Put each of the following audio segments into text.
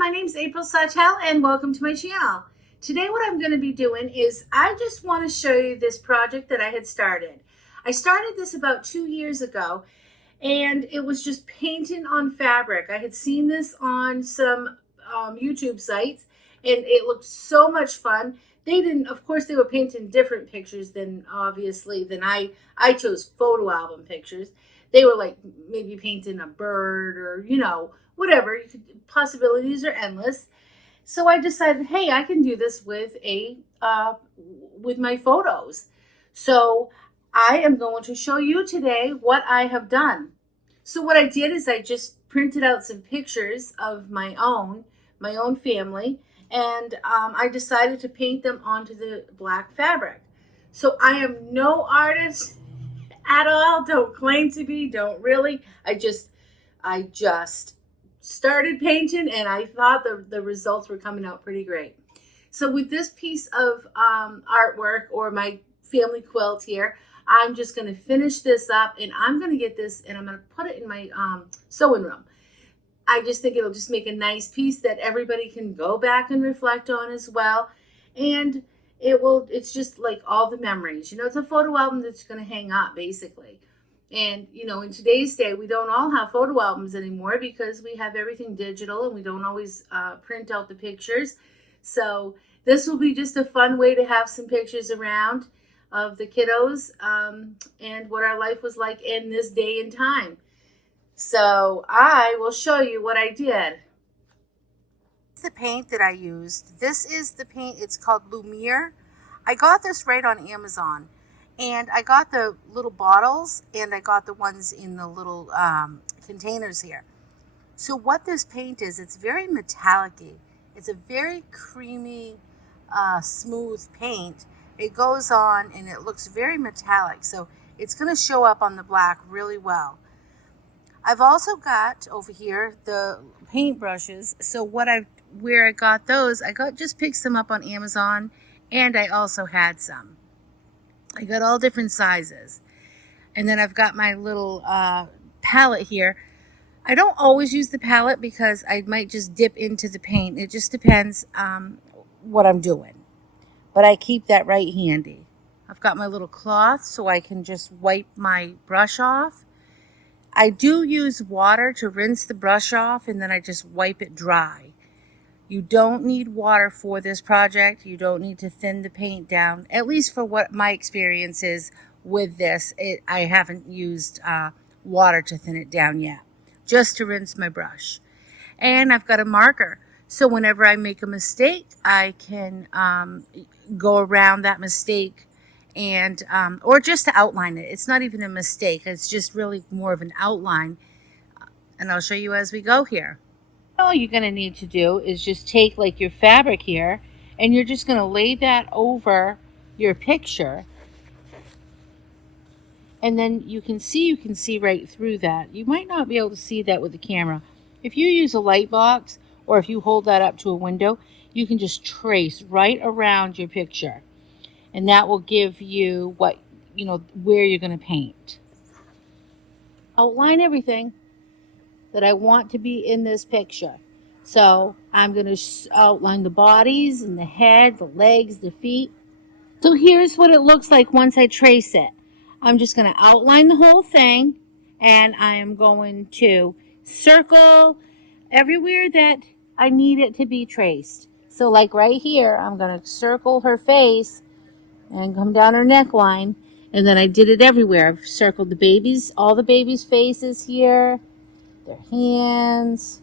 my name's April Sawtelle and welcome to my channel. Today what I'm going to be doing is I just want to show you this project that I had started. I started this about 2 years ago and it was just painting on fabric. I had seen this on some YouTube sites and it looked so much fun. They didn't, of course they were painting different pictures than I chose photo album pictures. They were like maybe painting a bird or, whatever. Possibilities are endless. So I decided, hey, I can do this with with my photos. So I am going to show you today what I have done. So what I did is I just printed out some pictures of my own family, and I decided to paint them onto the black fabric. So I am no artist at all. Don't claim to be. Don't really. I just started painting, and I thought the results were coming out pretty great. So with this piece of artwork, or my family quilt here, I'm just going to finish this up, and I'm going to get this and I'm going to put it in my sewing room. I just think it'll just make a nice piece that everybody can go back and reflect on as well. And it's just like all the memories. It's a photo album that's going to hang up basically. And, in today's day, we don't all have photo albums anymore because we have everything digital and we don't always print out the pictures. So this will be just a fun way to have some pictures around of the kiddos and what our life was like in this day and time. So I will show you what I did. The paint that I used. This is the paint. It's called Lumiere. I got this right on Amazon. And I got the little bottles, and I got the ones in the little containers here. So what this paint is, it's very metallic-y. It's a very creamy, smooth paint. It goes on, and it looks very metallic. So it's going to show up on the black really well. I've also got over here the paint brushes. So where I got those, just picked them up on Amazon, and I also had some. I got all different sizes. And then I've got my little palette here. I don't always use the palette because I might just dip into the paint. It just depends what I'm doing. But I keep that right handy. I've got my little cloth so I can just wipe my brush off. I do use water to rinse the brush off, and then I just wipe it dry. You don't need water for this project. You don't need to thin the paint down, at least for what my experience is with this. I haven't used water to thin it down yet, just to rinse my brush. And I've got a marker. So whenever I make a mistake, I can go around that mistake and or just to outline it. It's not even a mistake. It's just really more of an outline. And I'll show you as we go here. All you're going to need to do is just take like your fabric here, and you're just going to lay that over your picture, and then you can see right through that. You might not be able to see that with the camera. If you use a light box, or if you hold that up to a window, you can just trace right around your picture, and that will give you where you're going to paint. Outline everything that I want to be in this picture. So I'm going to outline the bodies and the head, the legs, the feet. So here's what it looks like once I trace it. I'm just going to outline the whole thing, and I am going to circle everywhere that I need it to be traced. So like right here, I'm going to circle her face and come down her neckline, and then I did it everywhere. I've circled the babies, all the babies' faces here, their hands,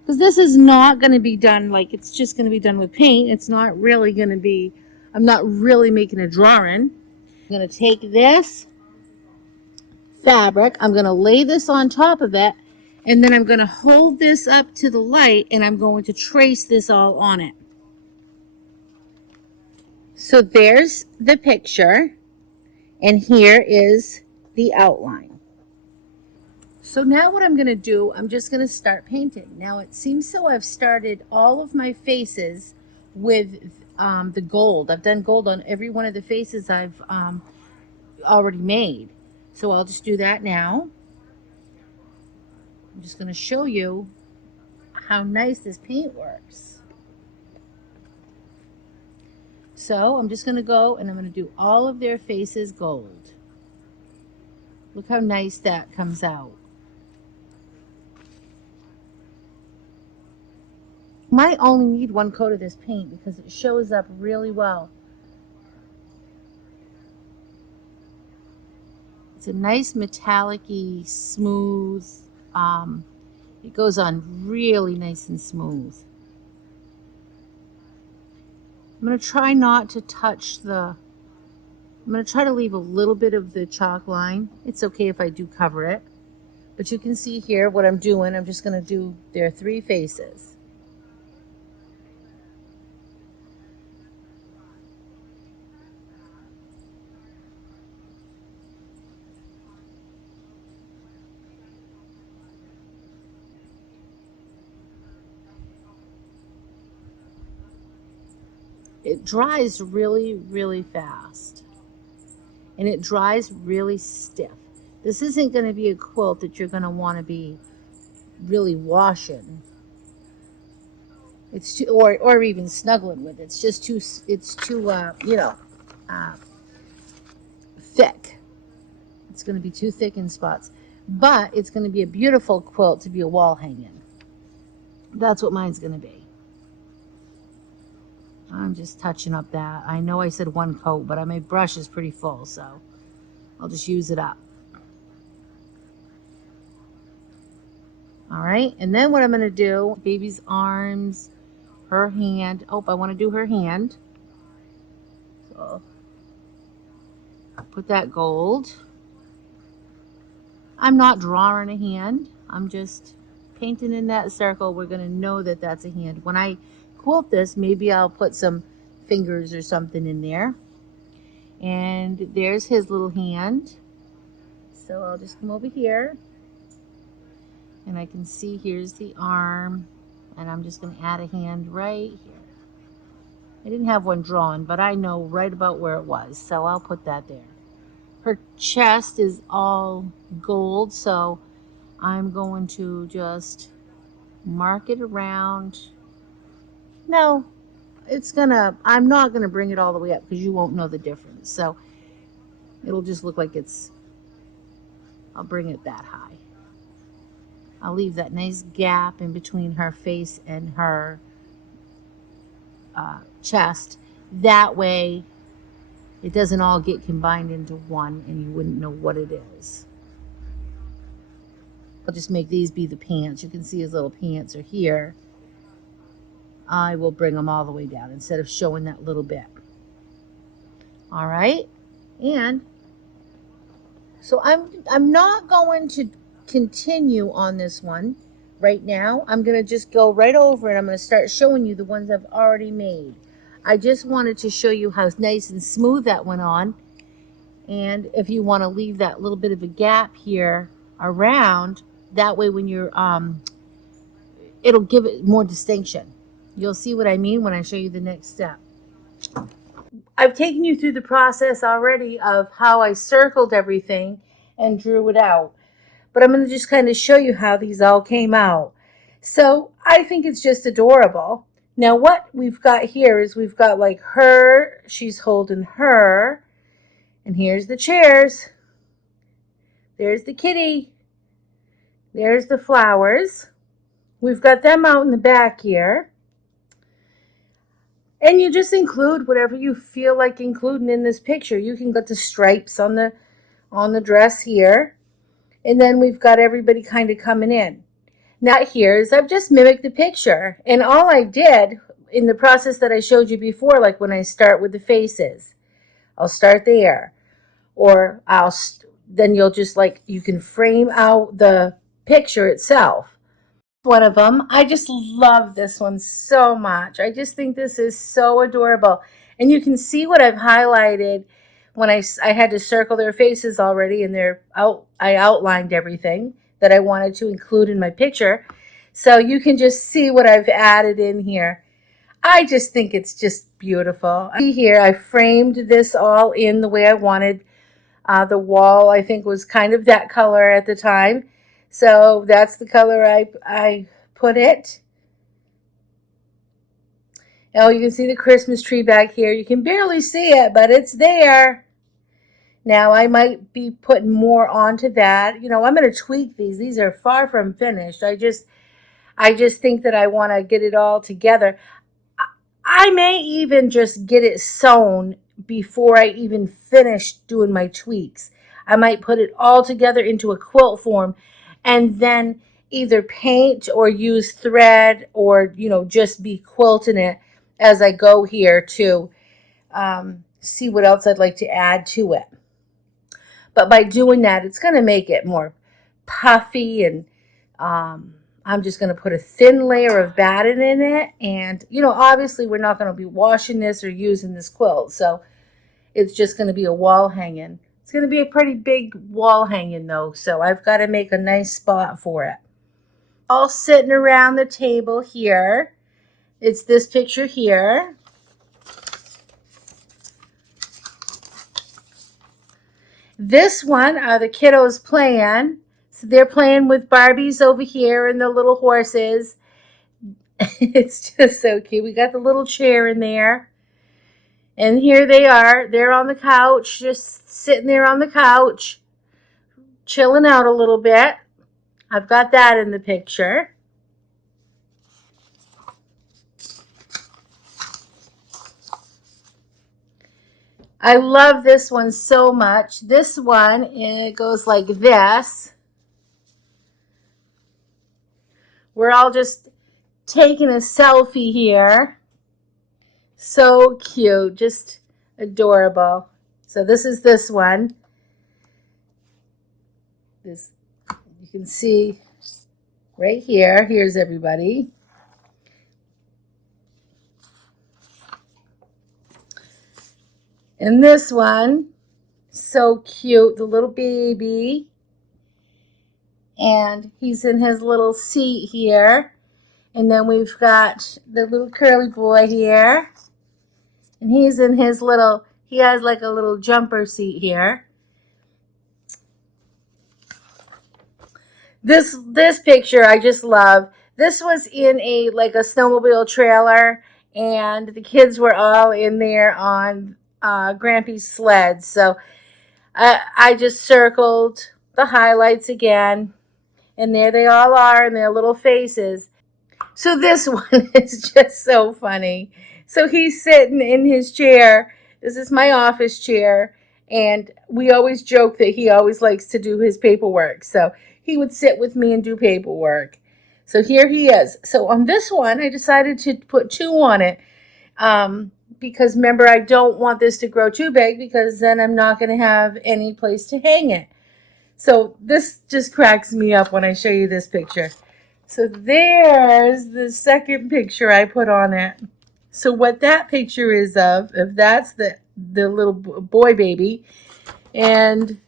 because this is not going to be done like it's just going to be done with paint. It's not really going to be, I'm not really making a drawing. I'm going to take this fabric, I'm going to lay this on top of it, and then I'm going to hold this up to the light, and I'm going to trace this all on it. So there's the picture, and here is the outline. So now what I'm going to do, I'm just going to start painting. Now it seems so I've started all of my faces with the gold. I've done gold on every one of the faces I've already made. So I'll just do that now. I'm just going to show you how nice this paint works. So I'm just going to go and I'm going to do all of their faces gold. Look how nice that comes out. Might only need one coat of this paint because it shows up really well. It's a nice metallic-y, smooth. It goes on really nice and smooth. I'm going to try not to touch I'm going to try to leave a little bit of the chalk line. It's okay if I do cover it. But you can see here what I'm doing. I'm just going to do their three faces. It dries really, really fast. And it dries really stiff. This isn't going to be a quilt that you're going to want to be really washing. It's too, or even snuggling with. It's just too, thick. It's going to be too thick in spots. But it's going to be a beautiful quilt to be a wall hanging. That's what mine's going to be. I'm just touching up that. I know I said one coat, but my brush is pretty full, so I'll just use it up. All right, and then what I'm going to do, baby's arms, her hand. Oh, I want to do her hand. So I'll put that gold. I'm not drawing a hand. I'm just painting in that circle. We're going to know that that's a hand. When I quilt this, maybe I'll put some fingers or something in there. And there's his little hand. So I'll just come over here. And I can see here's the arm. And I'm just going to add a hand right here. I didn't have one drawn, but I know right about where it was. So I'll put that there. Her chest is all gold, so I'm going to just mark it around. No, I'm not gonna bring it all the way up because you won't know the difference. So it'll just look like I'll bring it that high. I'll leave that nice gap in between her face and her chest. That way it doesn't all get combined into one and you wouldn't know what it is. I'll just make these be the pants. You can see his little pants are here. I will bring them all the way down instead of showing that little bit. All right. And so I'm not going to continue on this one right now. I'm going to just go right over and I'm going to start showing you the ones I've already made. I just wanted to show you how nice and smooth that went on. And if you want to leave that little bit of a gap here around, that way when you're, it'll give it more distinction. You'll see what I mean when I show you the next step. I've taken you through the process already of how I circled everything and drew it out. But I'm going to just kind of show you how these all came out. So I think it's just adorable. Now what we've got here is we've got like her, she's holding her, and here's the chairs. There's the kitty. There's the flowers. We've got them out in the back here. And you just include whatever you feel like including in this picture. You can get the stripes on the dress here. And then we've got everybody kind of coming in. Now here is I've just mimicked the picture. And all I did in the process that I showed you before, like when I start with the faces, I'll start there. Or then you'll just you can frame out the picture itself. One of them. I just love this one so much. I just think this is so adorable. And you can see what I've highlighted when I had to circle their faces already, and I outlined everything that I wanted to include in my picture. So you can just see what I've added in here. I just think it's just beautiful. See here, I framed this all in the way I wanted. The wall, I think, was kind of that color at the time. So that's the color I put it. Oh, you can see the Christmas tree back here. You can barely see it, but it's there. Now I might be putting more onto that. You know, I'm going to tweak these. These are far from finished. I just think that I want to get it all together. I may even just get it sewn before I even finish doing my tweaks. I might put it all together into a quilt form and then either paint or use thread or, just be quilting it as I go here to see what else I'd like to add to it. But by doing that, it's going to make it more puffy, and I'm just going to put a thin layer of batting in it. And, obviously we're not going to be washing this or using this quilt. So it's just going to be a wall hanging. It's going to be a pretty big wall hanging though. So I've got to make a nice spot for it. All sitting around the table here. It's this picture here. This one are the kiddos playing. So they're playing with Barbies over here and the little horses. It's just so cute. We got the little chair in there. And here they are. They're on the couch, just sitting there on the couch, chilling out a little bit. I've got that in the picture. I love this one so much. This one, it goes like this. We're all just taking a selfie here. So cute, just adorable. So this is this one. This, you can see right here. Here's everybody. And this one, so cute, the little baby. And he's in his little seat here. And then we've got the little curly boy here. And he's in his little, he has like a little jumper seat here. This picture I just love. This was in a snowmobile trailer, and the kids were all in there on Grampy's sled. So I just circled the highlights again, and there they all are in their little faces. So this one is just so funny. So he's sitting in his chair. This is my office chair, and we always joke that he always likes to do his paperwork. So he would sit with me and do paperwork. So here he is. So on this one, I decided to put 2 on it. Because remember, I don't want this to grow too big because then I'm not going to have any place to hang it. So this just cracks me up when I show you this picture. So there's the second picture I put on it. So what that picture is of, if that's the little boy baby, and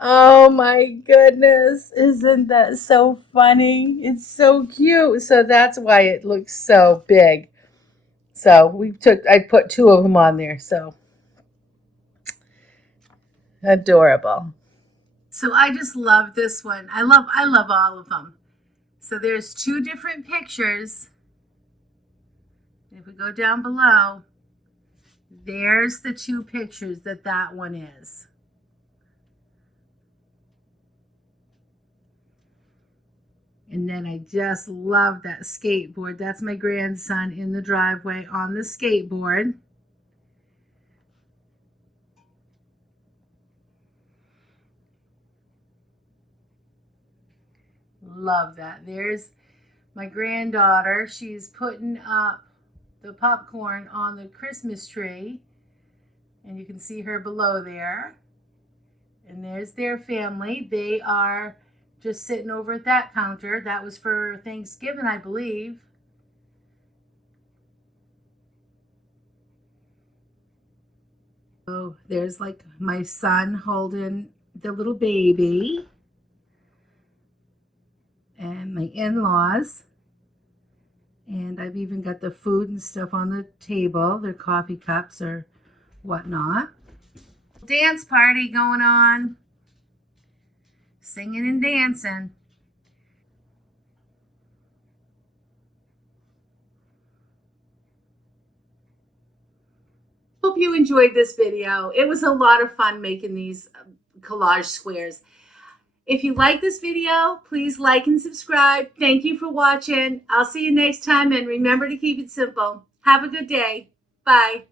oh my goodness, isn't that so funny? It's so cute. So that's why it looks so big. So I put 2 of them on there. So adorable. So I just love this one. I love all of them. So there's 2 different pictures. If we go down below, there's the 2 pictures that one is. And then I just love that skateboard. That's my grandson in the driveway on the skateboard. Love that. There's my granddaughter. She's putting up the popcorn on the Christmas tree. And you can see her below there. And there's their family. They are just sitting over at that counter. That was for Thanksgiving, I believe. Oh, there's like my son holding the little baby. And my in-laws. And I've even got the food and stuff on the table, their coffee cups or whatnot. Dance party going on. Singing and dancing. you enjoyed this video. It was a lot of fun making these collage squares. If you like this video, please like and subscribe. Thank you for watching. I'll see you next time, and remember to keep it simple. Have a good day. Bye.